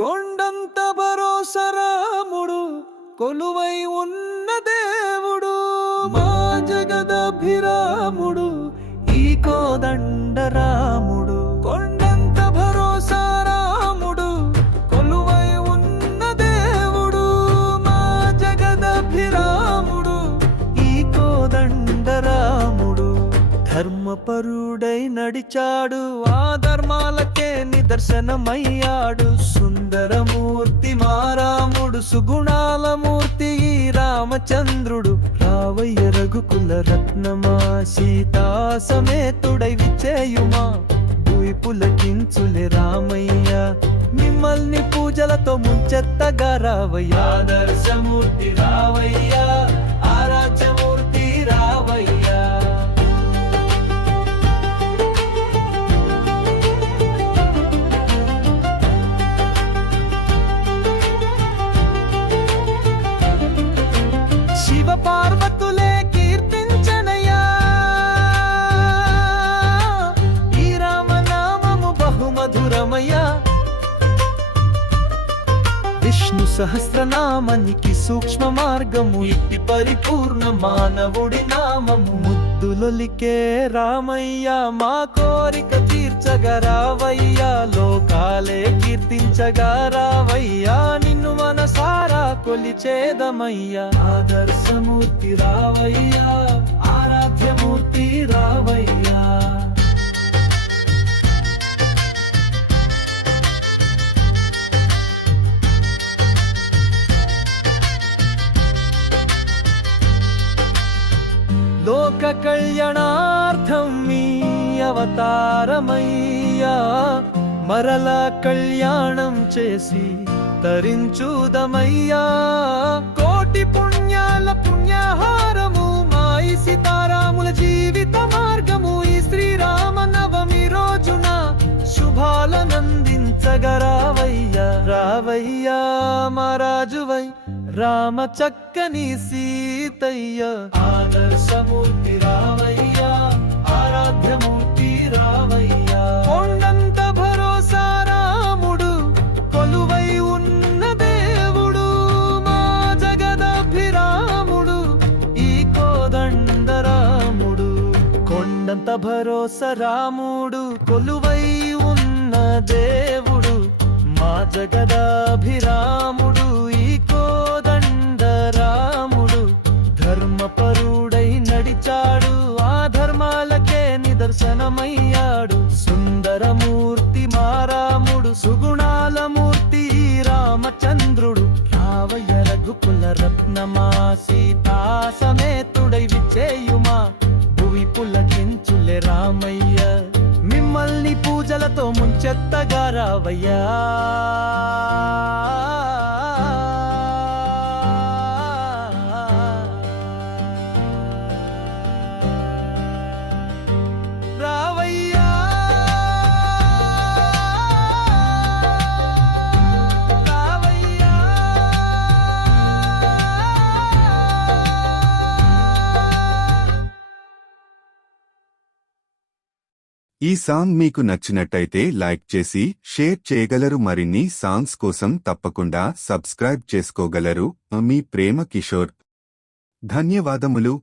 కొండంత భరోసరాముడు కొలువై ఉన్న దేవుడు మా జగదభిరాముడు ఈ కోదండరాముడు. ధర్మపరుడై నడిచాడు ఆ ధర్మాలకే నిదర్శనమయ్యాడు. సుందరమూర్తి మారాముడు సుగుణాల మూర్తి రామచంద్రుడు. రావయ్య రఘుకుల రత్నమా సీతా సమేతుడై విచేయుమా భూయి పులకించులే రామయ్య మిమ్మల్ని పూజలతో ముంచెత్తగా రావయ్యా. దర్శమూర్తి రావయ్యా సహస్రనామానికి సూక్ష్మ మార్గము ఇట్టి పరిపూర్ణ మానవుడి నామము. ముద్దులొలికే రామయ్య మా కోరిక తీర్చగా రావయ్యా లోకాలే కీర్తించగా రావయ్యా నిన్ను మనసారా కొలిచేదమయ్యా. ఆదర్శమూర్తి రావయ్యా. లోక కళ్యాణార్థం మీ అవతారమయ్యా. మరల కళ్యాణం చేసి తరించుదమయ్యా. కోటి పుణ్యాల పుణ్యాహారము మాయి సీతారాముల జీవిత మార్గము ఈ శ్రీరామ నవమి రోజున శుభాలనందించగరావయ్యా రావయ్యా మా రాజువై రామ చక్కని సీతయ్య. ఆదర్శమూర్తి రావయ్యా ఆరాధ్యమూర్తి రావయ్యా కొండంత భరోసా రాముడు కొలువై ఉన్న దేవుడు మా జగదభిరాముడు ఈ కోదండ రాముడు. కొండంత భరోసా రాముడు కొలువై ఉన్న దేవుడు మా జగదాభిరాముడు. సుందరమూర్తి మారాముడు సుగుణాల మూర్తి రామచంద్రుడు రావయ్య రఘుకుల రత్నమా సీతా సమేతుడై విచేయుమా భువి పులకించులే రామయ్య మిమ్మల్ని పూజలతో ముంచెత్తగా రావయ్యా ఈ సాంగ్ మీకు నచ్చినట్టయితే లైక్ చేసి షేర్ చేయగలరు. మరిన్ని సాంగ్స్ కోసం తప్పకుండా సబ్స్క్రైబ్ చేసుకోగలరు. మీ ప్రేమ కిషోర్. ధన్యవాదములు.